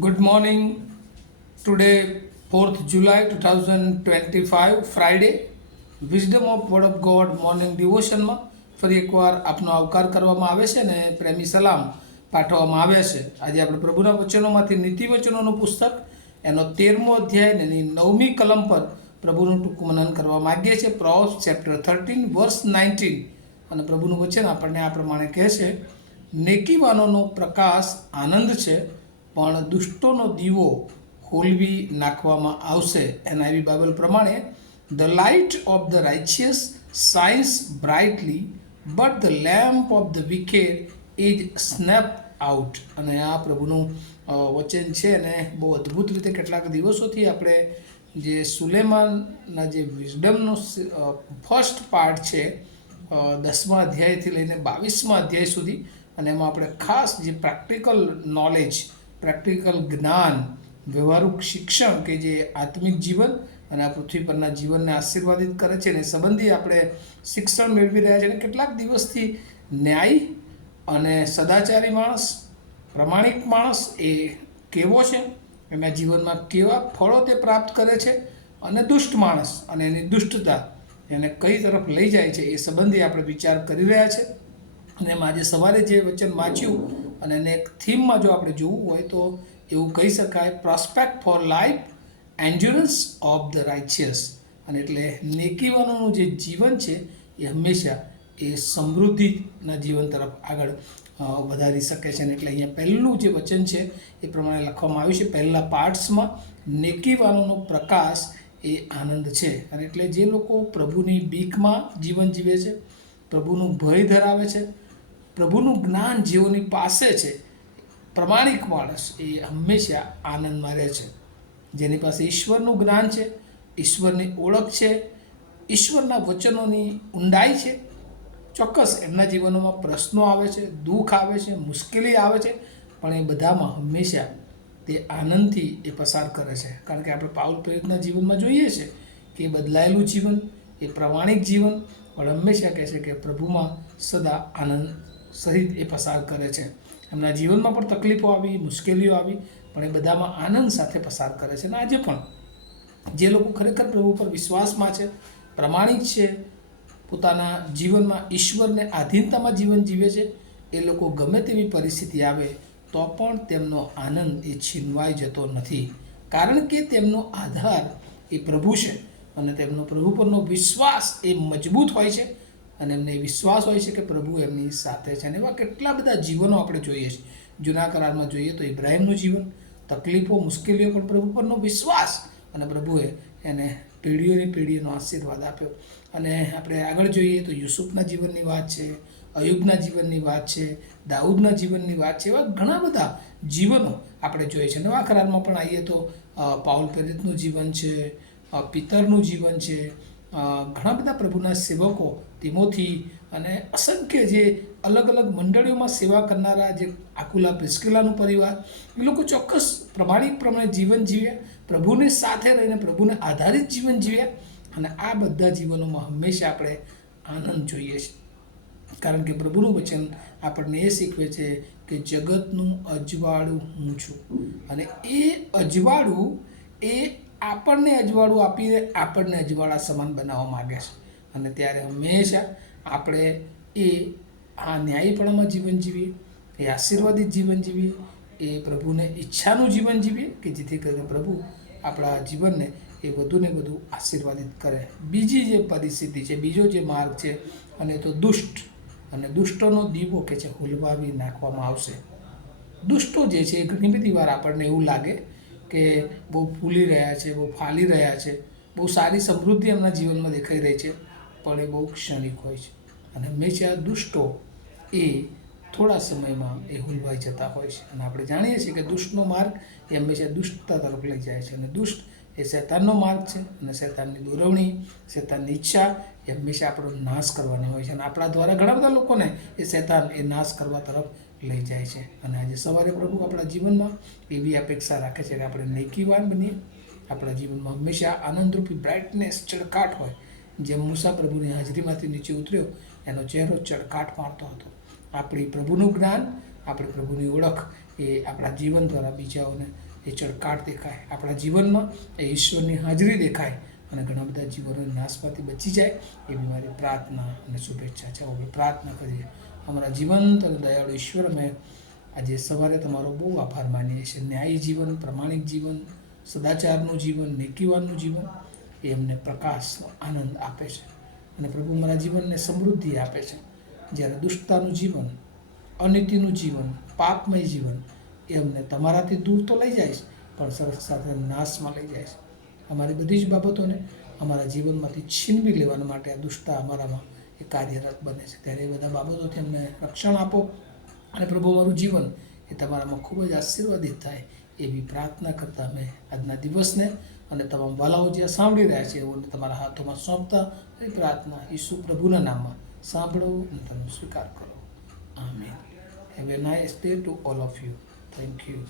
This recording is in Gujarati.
Good morning. Today, 4th July 2025, Friday. Wisdom of word of God morning ડિવોશનમાં ફરી એકવાર આપનો આવકાર કરવામાં આવે છે અને પ્રેમી સલામ પાઠવવામાં આવે છે. આજે આપણે પ્રભુના વચનોમાંથી નીતિ વચનોનું પુસ્તક એનો 13મો અધ્યાય અને એની 9મી કલમ પર પ્રભુનું ટૂંકું મનન કરવા માગીએ છીએ. પ્રોવ્સ ચેપ્ટર 13 વર્સ 19 અને પ્રભુનું વચન આપણને આ પ્રમાણે કહે છે, નેકીવાનોનો પ્રકાશ આનંદ છે, પણ દુષ્ટોનો દીવો હોલવી નાખવામાં આવશે. NIV બાઇબલ પ્રમાણે, The light of the righteous shines brightly, but the lamp of the wicked is snuffed out. અને આ પ્રભુનું વચન છે અને બહુ અદ્ભુત રીતે કેટલાક દિવસોથી આપણે જે સુલેમાનના જે વિઝડમનો ફર્સ્ટ પાર્ટ છે 10મા અધ્યાયથી લઈને 22મા અધ્યાય સુધી, અને એમાં આપણે ખાસ જે પ્રેક્ટિકલ નોલેજ, પ્રેક્ટિકલ જ્ઞાન, વ્યવહારિક શિક્ષણ કે જે આત્મિક જીવન અને આ પૃથ્વી પરના જીવનને આશીર્વાદિત કરે છે ને સંબંધી આપણે શિક્ષણ મેળવી રહ્યા છીએ. અને કેટલાક દિવસથી ન્યાય અને સદાચારી માણસ, પ્રમાણિક માણસ એ કેવો છે, એના જીવનમાં કેવા ફળો તે પ્રાપ્ત કરે છે, અને દુષ્ટ માણસ અને એની દુષ્ટતા એને કઈ તરફ લઈ જાય છે એ સંબંધી આપણે વિચાર કરી રહ્યા છે. અને એમાં આજે સવારે જે વચન વાંચ્યું અને એને એક થીમમાં જો આપણે જોવું હોય તો એવું કહી શકાય, prospect for life, endurance of the righteous. અને એટલે નેકીવાનોનું જે જીવન છે એ હંમેશા એ સમૃદ્ધિના જીવન તરફ આગળ વધારી શકે છે. અને એટલે અહીંયા પહેલું જે વચન છે એ પ્રમાણે લખવામાં આવ્યું છે પહેલાં પાર્ટ્સમાં, નેકીવાનોનો પ્રકાશ એ આનંદ છે. અને એટલે જે લોકો પ્રભુની બીકમાં જીવન જીવે છે, પ્રભુનું ભય ધરાવે છે, પ્રભુનું જ્ઞાન જેઓની પાસે છે, પ્રમાણિક માણસ એ હંમેશા આનંદમાં રહે છે. જેની પાસે ઈશ્વરનું જ્ઞાન છે, ઈશ્વરની ઓળખ છે, ઈશ્વરના વચનોની ઊંડાઈ છે, ચોક્કસ એમના જીવનોમાં પ્રશ્નો આવે છે, દુઃખ આવે છે, મુશ્કેલી આવે છે, પણ એ બધામાં હંમેશા તે આનંદથી એ પસાર કરે છે. કારણ કે આપણે પાઉલ પ્રેરિતના જીવનમાં જોઈએ છે કે એ બદલાયેલું જીવન, એ પ્રમાણિક જીવન પણ હંમેશા કહે છે કે પ્રભુમાં સદા આનંદ સહિત એ પસાર કરે છે. એમના જીવનમાં પણ તકલીફો આવી, મુશ્કેલીઓ આવી, પણ એ બધામાં આનંદ સાથે પસાર કરે છે. અને આજે પણ જે લોકો ખરેખર પ્રભુ પર વિશ્વાસમાં છે, પ્રમાણિક છે, પોતાના જીવનમાં ઈશ્વરને આધીનતામાં જીવન જીવે છે, એ લોકો ગમે તેવી પરિસ્થિતિ આવે તો પણ તેમનો આનંદ એ છીનવાઈ જતો નથી. કારણ કે તેમનો આધાર એ પ્રભુ છે અને તેમનો પ્રભુ પરનો વિશ્વાસ એ મજબૂત હોય છે અને એમને વિશ્વાસ હોય છે કે પ્રભુ એમની સાથે છે. અને એવા કેટલા બધા જીવનો આપણે જોઈએ છીએ. જૂના કરારમાં જોઈએ તો ઇબ્રાહીમનું જીવન, તકલીફો, મુશ્કેલીઓ, પણ પ્રભુ પરનો વિશ્વાસ, અને પ્રભુએ એને પેઢીઓની પેઢીઓનો આશીર્વાદ આપ્યો. અને આપણે આગળ જોઈએ તો યુસુફના જીવનની વાત છે, અયુબના જીવનની વાત છે, દાઉદના જીવનની વાત છે. એવા ઘણા બધા જીવનો આપણે જોઈએ છે. નવા કરારમાં પણ આવીએ તો પાઉલ પ્રેરિતનું જીવન છે, પિતરનું જીવન છે, ઘણા બધા પ્રભુના સેવકો, તિમોથી, અને અસંખ્ય જે અલગ અલગ મંડળીઓમાં સેવા કરનારા જે આકુલા પ્રિસ્કિલાનું પરિવાર, એ લોકો ચોક્કસ પ્રમાણિક પ્રમાણે જીવન જીવ્યા, પ્રભુની સાથે રહીને પ્રભુને આધારિત જીવન જીવ્યા. અને આ બધા જીવનોમાં હંમેશા આપણે આનંદ જોઈએ છીએ. કારણ કે પ્રભુનું વચન આપણને એ શીખવે છે કે જગતનું અજવાળું હું છું, અને એ અજવાળું એ આપણને અજવાળું આપીને આપણને અજવાળા સમાન બનાવવા માગે છે. અને ત્યારે હંમેશા આપણે એ આ ન્યાયીપણામાં જીવન જીવીએ, એ આશીર્વાદિત જીવન જીવીએ, એ પ્રભુને ઈચ્છાનું જીવન જીવીએ કે જેથી કરીને પ્રભુ આપણા જીવનને એ વધુને વધુ આશીર્વાદિત કરે. બીજી જે પરિસ્થિતિ છે, બીજો જે માર્ગ છે, અને તો દુષ્ટ, અને દુષ્ટોનો દીવો કે છે હુલવાવી નાખવામાં આવશે. દુષ્ટો જે છે એ ઘણી બધી વાર આપણને એવું લાગે કે બહુ ફૂલી રહ્યા છે, બહુ ફાલી રહ્યા છે, બહુ સારી સમૃદ્ધિ એમના જીવનમાં દેખાઈ રહી છે, પણ એ બહુ ક્ષણિક હોય છે. અને હંમેશા દુષ્ટો એ થોડા સમયમાં એ હુલવાઈ જતા હોય છે. અને આપણે જાણીએ છીએ કે દુષ્ટનો માર્ગ એ હંમેશા દુષ્ટતા તરફ લઈ જાય છે. અને દુષ્ટ એ શૈતાનનો માર્ગ છે, અને શૈતાનની દોરવણી, શૈતાનની ઈચ્છા એ હંમેશા આપણો નાશ કરવાની હોય છે. અને આપણા દ્વારા ઘણા બધા લોકોને એ શૈતાન એ નાશ કરવા તરફ લઈ જાય છે. અને આજે સવારે પ્રભુ આપણા જીવનમાં એવી અપેક્ષા રાખે છે કે આપણે નેકીવાન બનીએ, આપણા જીવનમાં હંમેશા આનંદરૂપી બ્રાઇટનેસ, ચળકાટ હોય. જેમ મૂસા પ્રભુની હાજરીમાંથી નીચે ઉતર્યો, એનો ચહેરો ચળકાટ મારતો હતો. આપણી પ્રભુનું જ્ઞાન આપણે પ્રભુની ઓળખ એ આપણા જીવન દ્વારા બીજાઓને એ ચળકાટ દેખાય, આપણા જીવનમાં એ ઈશ્વરની હાજરી દેખાય અને ઘણા બધા જીવનો નાશમાંથી બચી જાય, એવી મારી પ્રાર્થના અને શુભેચ્છા છે. આપણે પ્રાર્થના કરીએ. અમારા જીવંત અને દયાળુ ઈશ્વર, અમે આજે સવારે તમારો બહુ આભાર માનીએ છીએ. ન્યાયી જીવન, પ્રમાણિક જીવન, સદાચારનું જીવન, નેકીવાનનું જીવન એ અમને પ્રકાશનો આનંદ આપે છે અને પ્રભુ મારા જીવનને સમૃદ્ધિ આપે છે. જ્યારે દુષ્ટતાનું જીવન, અનીતિનું જીવન, પાપમય જીવન એ અમને તમારાથી દૂર તો લઈ જાય છે, પણ સરસ સાથે નાશમાં લઈ જાય છે. અમારી બધી જ બાબતોને અમારા જીવનમાંથી છીનવી લેવા માટે આ દુષ્ટતા અમારામાં એ કાર્યરત બને છે. ત્યારે એ બધા બાબતોથી અમને રક્ષણ આપો અને પ્રભુ મારું જીવન એ તમારામાં ખૂબ જ આશીર્વાદિત થાય, એવી પ્રાર્થના કરતા અમે આજના દિવસને અને તમામ વાલાઓ જ્યાં સાંભળી રહ્યા છે એઓને તમારા હાથોમાં સોંપતા એ પ્રાર્થના ઈસુ પ્રભુના નામમાં સાંભળો અને તમે સ્વીકાર કરો. Amen. Have a nice day to all of you. Thank you.